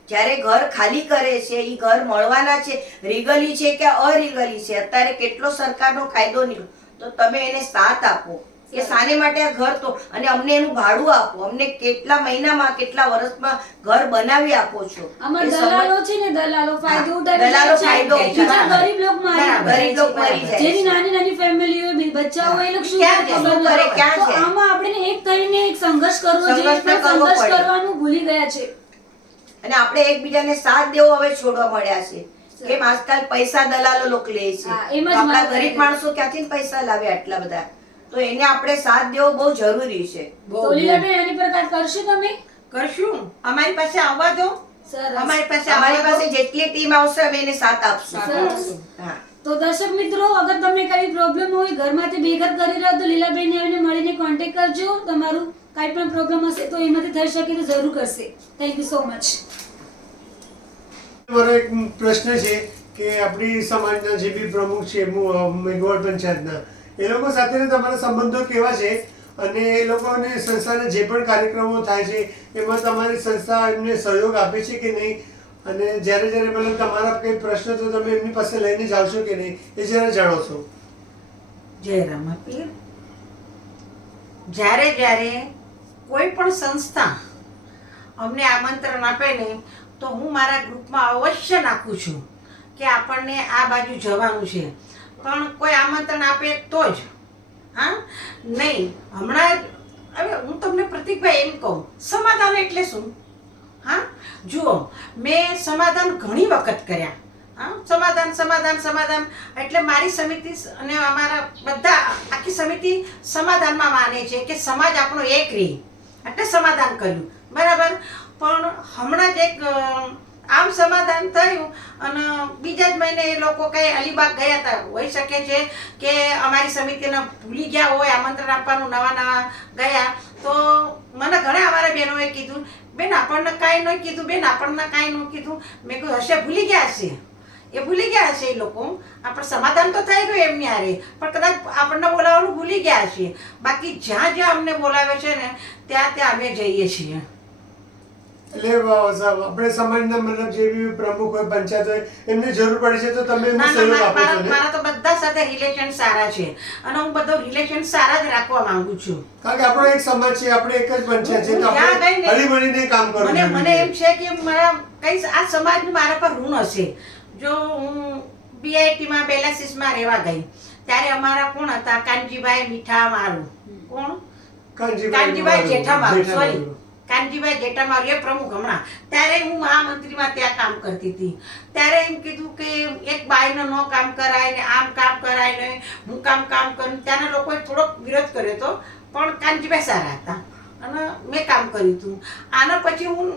જ્યારે ઘર ખાલી કરે છે એ ઘર મળવાના છે, રીગલી છે કે અરીગલી છે, અત્યારે કેટલો સરકારનો કાયદો નીકળ્યો, તો તમે એને સાથ આપો કે શાને માટે આ ઘર તો, અને અમને એનું ભાડું આપો, અમને કેટલા મહિનામાં કેટલા વર્ષમાં ઘર બનાવી આપો છો. આમાં એ દલાલો છે ને, દલાલો ફાયદો ઉઠાવી દલાલો લે છે. ફાયદો બીજા ઉઠાવે. ગરીબ લોક મારી બરાબર. જાય ગરીબ લોક છે. મરી જાય જેની છે. નાની નાની ફેમિલી હોય, બચ્ચા હોય, એ લોકો શું ક્યાં કરે? જાય? ખબર શું કરે? નથી. ક્યાં તો જાય? આમાં આપણે એક થઈને એક સંઘર્ષ કરવો જોઈએ, સંઘર્ષ પણ કરવો સંઘર્ષ પડે. કરવાનું ભૂલી ગયા છે. અને આપણે એકબીજાને સાથ દેવો હવે છોડવા મળ્યા છે. કેમ આજકાલ પૈસા દલાલો લોકો લે છે. હા, એમ જ તો આપણા માનતા ગરીબ છે. માણસો ક્યાંથી પૈસા લાવે આટલા બધા? તો એને આપણે સાથ દેવો બહુ જરૂરી છે. તો લીલાબેન, આની પર કાંઈ કરશો તમે? કરશું. અમારી પાસે આવવા દો. સરસ. અમારી પાસે અમારી આવવા દો. પાસે જેટલી ટીમ આવશે અમે એને સાથ આપશું. સરસ. હા. તો દર્શક મિત્રો, અગર તમને કઈ પ્રોબ્લેમ હોય, ઘરમાંથી બેઘર કરી રહ્યા તો લીલાબેનને આવીને મળીને કોન્ટેક્ટ કરજો. તમારું કાંઈ પણ પ્રોબ્લેમ હશે તો એમાંથી થઈ શકે તો જરૂર કરશે. Thank you so much. મારો એક પ્રશ્ન છે કે આપણી સમાજના જે બી પ્રમુખ છે મેઘવાડ પંચાયતના, એ લોકો સાથે તમારા સંબંધો કેવા છે? અને એ લોકોને સંસ્થાના જે પણ કાર્યક્રમો થાય છે એમાં તમારી સંસ્થા એમને સહયોગ આપે છે કે નહીં? અને જ્યારે જ્યારે મતલબ તમારા કંઈ પ્રશ્ન તો તમે એમની પાસે લઈને જાઓ છો કે નહીં, એ જરા જાણો છો. જય રામાપીર. જ્યારે જ્યારે કોઈ પણ સંસ્થા અમને આમંત્રણ આપે ને તો હું મારા ગ્રુપમાં અવશ્ય નાખું છું કે આપણને આ બાજુ જવાનું છે, પણ કોઈ આમંત્રણ આપે તો જ. હા, નહીં હમણાં હવે હું તમને પ્રતિકભાઈ એમ કહું, સમાધાન એટલે શું? હા, જુઓ, મેં સમાધાન ઘણી વખત કર્યા. હા, સમાધાન સમાધાન સમાધાન એટલે મારી સમિતિ અને અમારા બધા આખી સમિતિ સમાધાનમાં માને છે કે સમાજ આપણો એક રહે, એટલે સમાધાન કર્યું, બરાબર. પણ હમણાં જ એક આમ સમાધાન થયું અને બીજા જ મહિને એ લોકો કંઈ અલીબાગ ગયા હતા. હોઈ શકે છે કે અમારી સમિતિને ભૂલી ગયા હોય આમંત્રણ આપવાનું, નવા નવા ગયા. તો મને ઘણા અમારા બહેનોએ કીધું, બેન આપણને કાંઈ ન કીધું, બેન આપણને કાંઈ ન કીધું. મેં કહ્યું હશે, ભૂલી ગયા હશે, એ ભૂલી ગયા હશે. એ લોકો આપણે સમાધાન તો થઈ ગયું એમની હારે, પણ કદાચ આપણને બોલાવવાનું ભૂલી ગયા હશે. બાકી જ્યાં જ્યાં અમને બોલાવે છે ને ત્યાં ત્યાં અમે જઈએ છીએ. એટલે આપણે સમાજના મતલબ જે બી પ્રમુખ હોય, પંચાયત હોય, એમને જરૂર પડે છે તો તમે એમને સહયોગ આપો છો ને? મારા તો બધા સાથે રિલેશન સારા છે અને હું બધો રિલેશન સારા જ રાખવા માંગુ છું. કારણ કે આપણો એક સમાજ છે, આપણે એક જ પંચાયત છે, તો આપણે હળીમળીને કામ કરવું મને જોઈએ. મને એમ છે કે મારા કઈ આ સમાજનું મારા પર ઋણ હશે. જો હું BIT માં બેલાસીસમાં રહેવા ગઈ ત્યારે અમારા કોણ હતા? કાનજીભાઈ મીઠા મારું. કોણ? કાનજીભાઈ જેઠામારું, સોરી, કાનજીભાઈ જેઠામારું એ પ્રમુખ હમણાં. ત્યારે હું મહામંત્રીમાં ત્યાં કામ કરતી હતી. ત્યારે એમ કીધું કે એક બાઈને ન કામ કરાય ને આમ કામ કરાય ને હું કામ કરું. ત્યાંના લોકોએ થોડોક વિરોધ કર્યો હતો, પણ કાનજીભાઈ સારા હતા અને મેં કામ કર્યું હતું. આના પછી હું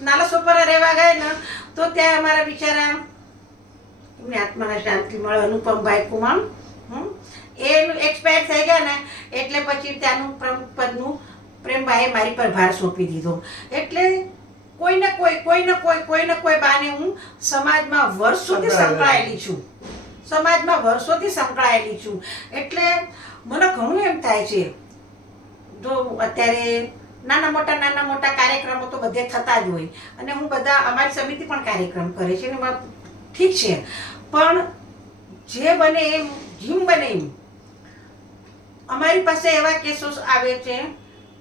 નાલાસોપારા રહેવા ગઈ ને તો ત્યાં અમારા બિચારા એમની આત્માને શાંતિ મળે, અનુપમભાઈ કુમાર, એ એક્સપાયર થઈ ગયા ને એટલે પછી ત્યાંનું પ્રમુખ પદનું પ્રેમભાઈએ મારી પર ભાર સોંપી દીધો. એટલે કોઈને કોઈ બાને હું સમાજમાં વર્ષોથી સંકળાયેલી છું, સમાજમાં વર્ષોથી સંકળાયેલી છું. એટલે મને ઘણું એમ થાય છે. જો અત્યારે નાના મોટા કાર્યક્રમો તો બધે થતા જ હોય અને હું બધા અમારી સમિતિ પણ કાર્યક્રમ કરે છે ને ઠીક છે, પણ જે બને એમ, જેમ બને એમ. અમારી પાસે એવા કેસો આવે છે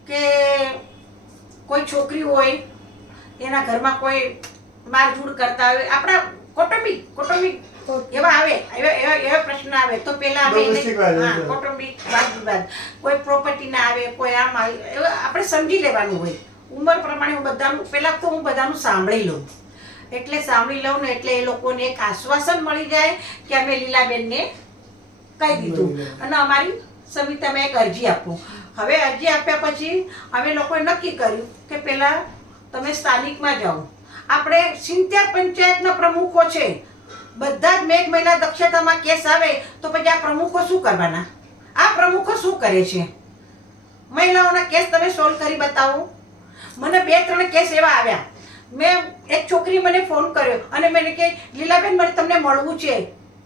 કે કોઈ છોકરી હોય એના ઘરમાં કોઈ મારઝૂડ કરતા હોય, આપણા કૌટુંબિક એવા આવે, એવા પ્રશ્ન આવે તો પેલા અમે કૌટુંબિક વાદ, કોઈ પ્રોપર્ટી ના આવે, કોઈ આમ આવે, એવા આપણે સમજી લેવાનું હોય. ઉંમર પ્રમાણે હું બધાનું પહેલા તો હું બધાનું સાંભળી લઉં. એટલે સાંભળી લઉં ને એટલે એ લોકોને એક આશ્વાસન મળી જાય કે અમે લીલાબેનને કહી દીધું અને અમારી સમિતિમાં એક અરજી આપો. હવે અરજી આપ્યા પછી અમે લોકોએ નક્કી કર્યું કે પહેલા તમે સ્થાનિકમાં જાઓ. આપણે 70 પંચાયતના પ્રમુખો છે, બધા જ મેઘ મહિલા દક્ષતામાં કેસ આવે તો પછી આ પ્રમુખો શું કરવાના? આ પ્રમુખો શું કરે છે? મહિલાઓના કેસ તમે સોલ્વ કરી બતાવો. મને 2-3 કેસ એવા આવ્યા. મેં એક છોકરી મને ફોન કર્યો અને મેં કે લીલાબેન મને તમને મળવું છે.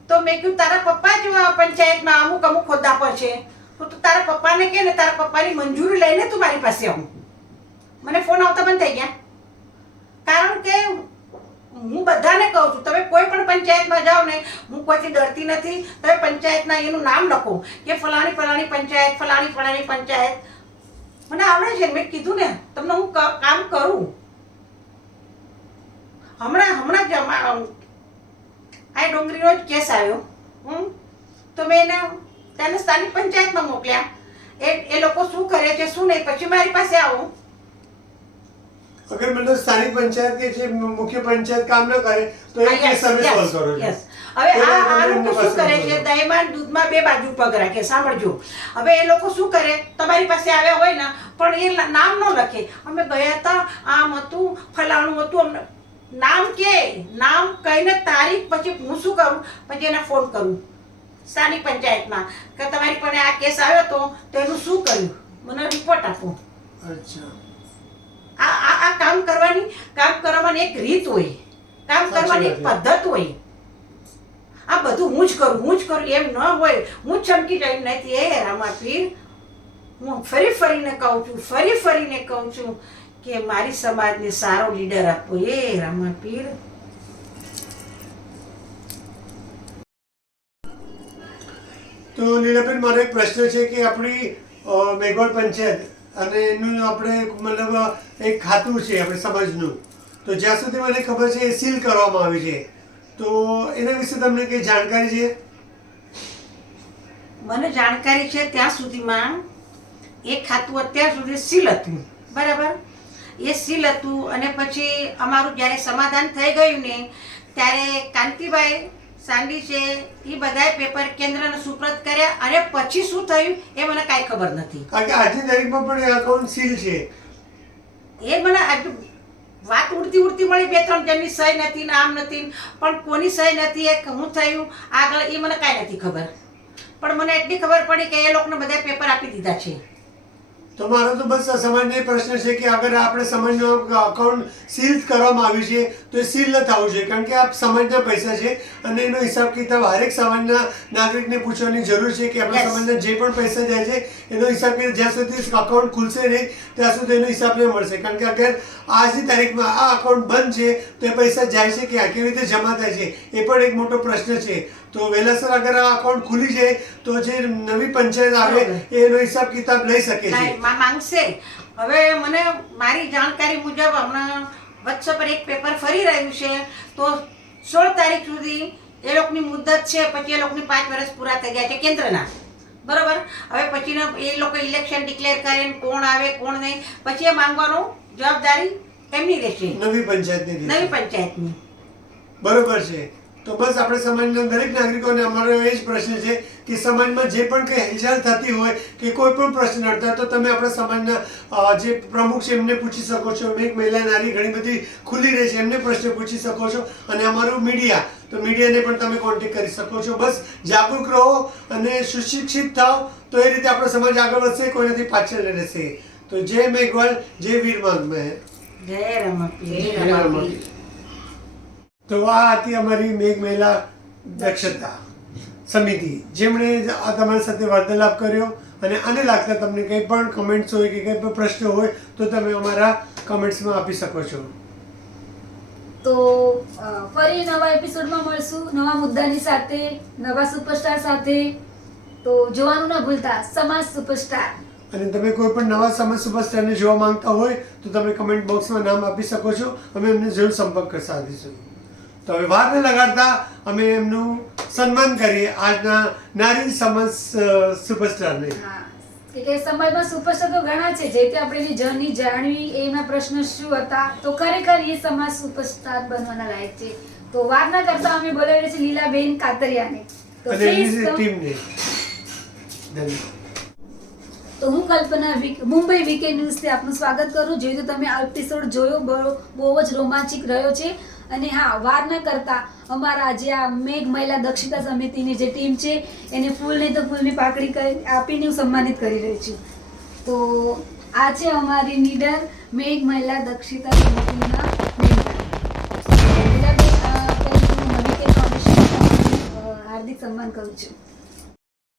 તો મેં કહ્યું તારા પપ્પા જ પંચાયતમાં અમુક હોદ્દા પર છે, તો તું તારા પપ્પાને કહે ને તારા પપ્પાની મંજૂરી લઈને તું મારી પાસે આવું. મને ફોન આવતા બંધ થઈ ગયા. કારણ કે હું બધાને કહું છું તમે કોઈ પણ પંચાયતમાં જાઓ ને, હું કોઈથી ડરતી નથી. તમે પંચાયતના એનું નામ લખો કે ફલાણી પંચાયત, ફલાણી પંચાયત. મને આવડે છે, મેં કીધું ને તમને હું કામ કરું. હમણાં જ આ ડોંગરીનો જ કેસ આવ્યો. તો મેં એને તેને સ્થાનિક પંચાયતમાં મોકલ્યા. એ લોકો શું કરે છે શું નહીં પછી મારી પાસે આવો. અગર મતલબ સ્થાનિક પંચાયત કે જે મુખ્ય પંચાયત કામ ન કરે તો એ કેસ તમે સોલ્વ કરો છો. હવે આ લોકો શું કરે છે? દહીંમાં દૂધમાં 2 બાજુ પગ રાખે. સાંભળજો, હવે એ લોકો શું કરે? તમારી પાસે આવ્યા હોય ને પણ એ નામ ન લખે. અમે ગયા હતા, આમ હતું, ફલાણું હતું, અમને નામ કહીને તારીખ, પછી હું શું કરું? પછી એને ફોન કરું સ્થાનિક પંચાયતમાં કે તમારી પાસે આ કેસ આવ્યો હતો તો એનું શું કર્યું? મને રિપોર્ટ આપો. અચ્છા, આ કામ કરવાની એક રીત હોય, કામ કરવાની એક પદ્ધત હોય. આ બધું હું જ કરું એમ ન હોય. હું ચમકી જાય નથી. એ રામાપીર, હું ફરીને કહું છું કે મારી સમાજને સારો લીડર આપો. એ રામાપીર. તો લીલાબેન મારો એક પ્રશ્ન છે કે આપણી મેઘોડ પંચાયત અને એનું આપણે મતલબ એક ખાતું છે આપણે સમાજનું, તો જ્યાં સુધી મને ખબર છે એ સીલ કરવામાં આવી છે. તો એના વિશે તમને કંઈ જાણકારી છે? મને જાણકારી છે ત્યાં સુધીમાં એ ખાતું અત્યાર સુધી સીલ હતું, બરાબર. એ સીલ હતું અને પછી અમારું જ્યારે સમાધાન થઈ ગયું ને ત્યારે કાંતિભાઈ સાંડી છે એ બધાએ પેપર કેન્દ્રને સુપ્રત કર્યા અને પછી શું થયું એ મને કાંઈ ખબર નથી. કારણ કે આજની તારીખમાં પણ એ અકાઉન્ટ સીલ છે. એ મને વાત ઉડતી મળી, 2-3 જણની સહી નથી ને આમ નથી, પણ કોની સહી નથી એ શું થયું આગળ એ મને કાંઈ નથી ખબર. પણ મને એટલી ખબર પડી કે એ લોકોને બધા પેપર આપી દીધા છે. તો મારો તો બસ સમાજનો પ્રશ્ન છે કે અગર આપણે સમાજનું અકાઉન્ટ સીલ કરવામાં આવ્યું છે તો એ સીલ ન થવું જોઈએ, કારણ કે આ સમાજના પૈસા છે અને એનો હિસાબ કિતાબ હરેક સમાજના નાગરિકને પૂછવાની જરૂર છે કે આપણા સમાજના જે પણ પૈસા જાય છે એનો હિસાબ કિતાબ જ્યાં સુધી અકાઉન્ટ ખુલશે નહીં ત્યાં સુધી એનો હિસાબ નહીં મળશે. કારણ કે અગર આજની તારીખમાં આ અકાઉન્ટ બંધ છે તો એ પૈસા જાય છે કે કેવી રીતે જમા થાય છે એ પણ એક મોટો પ્રશ્ન છે. તો વહેલાસર અગર આ અકાઉન્ટ ખુલી જાય તો જે નવી પંચાયત આવે એનો હિસાબ કિતાબ લઈ શકે છે. માંગશે. હવે મને મારી જાણકારી મુજબ હમણાં વચ્ચે પર એક પેપર ફરી રહ્યું છે તો 16 તારીખ સુધી એ લોકોની મુદત છે. પછી એ લોકોની 5 વર્ષ પૂરા થઈ ગયા છે કેન્દ્રના, બરોબર. હવે પછીના એ લોકો ઇલેક્શન ડિક્લેર કરે કોણ આવે કોણ નહીં, પછી એ માંગવાનું જવાબદારી એમની રહેશે, નવી પંચાયતની. બરોબર છે. તો બસ આપણે સમાજના દરેક નાગરિકોને અમારો એ જ પ્રશ્ન છે કે સમાજમાં જે પણ કંઈ હિલચાલ થતી હોય કે કોઈ પણ પ્રશ્ન નડતા તો તમે આપણા સમાજના જે પ્રમુખ છે એમને પૂછી શકો છો. એક મહિલા નારી ઘણી બધી ખુલ્લી રહે છે, એમને પ્રશ્ન પૂછી શકો છો. અને અમારું મીડિયા, તો મીડિયાને પણ તમે કોન્ટેક્ટ કરી શકો છો. બસ જાગૃત રહો અને સુશિક્ષિત થાઓ તો એ રીતે આપણો સમાજ આગળ વધશે, કોઈનાથી પાછળ રહેશે. તો જય મેઘવાલ, જય વીર માંગમે, જય રમાપીર. તો આ હતી અમારી મેઘ મહિલા દક્ષતા સમિતિ, જેમણે આ તમારી સાથે વાર્તાલાપ કર્યો. અને આને લાગતા તમને કંઈ પણ કમેન્ટ્સ હોય કે કંઈ પણ પ્રશ્ન હોય તો તમે અમારા કમેન્ટ્સમાં આપી શકો છો. તો ફરી નવા એપિસોડમાં મળશું નવા મુદ્દાની સાથે, નવા સુપરસ્ટાર સાથે. તો જોવાનું ન ભૂલતા સમાજ સુપરસ્ટાર. અને તમે કોઈ પણ નવા સમાજ સુપરસ્ટારને જોવા માંગતા હોય તો તમે કમેન્ટ બોક્સમાં નામ આપી શકો છો. અમે એમને જરૂર સંપર્ક સાધીશું. તો હવે વાર ન લગાડતા અમે એમનું સન્માન કરીએ આજના નારી સમાજ સુપરસ્ટારને. કે સમાજમાં સુપરસ્ટાર તો ઘણા છે, જે તે આપણે એની જર્ની જાણવી, એના પ્રશ્ન શું હતા, તો ખરેખર એ સમાજ સુપરસ્ટાર બનવાના લાયક છે. તો વાર ના કરતા અમે બોલાવીએ છીએ લીલાબેન કાતરિયાને. તો અને એની ટીમને ધન્યવાદ. તો હું કલ્પના મુંબઈ વીકેન્ડ ન્યૂઝથી આપનું સ્વાગત કરું. જેવું તમે આ એપિસોડ જોયો, બહુ જ રોમાંચિક રહ્યો છે. અને હા, વાર ન કરતા અમારા જે આ મેઘ મહિલા દક્ષતા સમિતિની જે ટીમ છે એને ફૂલ નહીં તો ફૂલની પાકડી આપીને હું સન્માનિત કરી રહી છું. તો આ છે અમારી નીડર મેઘ મહિલા દક્ષતા સમિતિના હાર્દિક સન્માન કરું છું.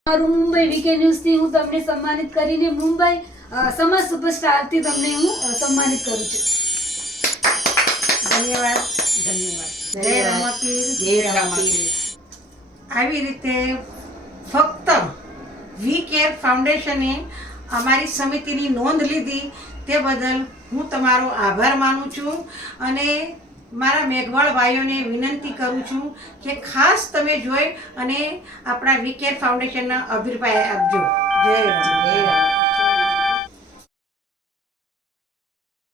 મારું મુંબઈ વીકેન્ડ ન્યૂઝથી હું તમને સન્માનિત કરીને મુંબઈ સમાજ સુપરસ્ટારથી તમને હું સન્માનિત કરું છું. ધન્યવાદ. જય રમાપીર. આવી રીતે ફક્ત વી કેર ફાઉન્ડેશને અમારી સમિતિની નોંધ લીધી તે બદલ હું તમારો આભાર માનું છું. અને મારા મેઘવાળ ભાઈઓને વિનંતી કરું છું કે ખાસ તમે જોઈ અને આપણા વી કેર ફાઉન્ડેશનના અભિપ્રાય આપજો. જય રામ.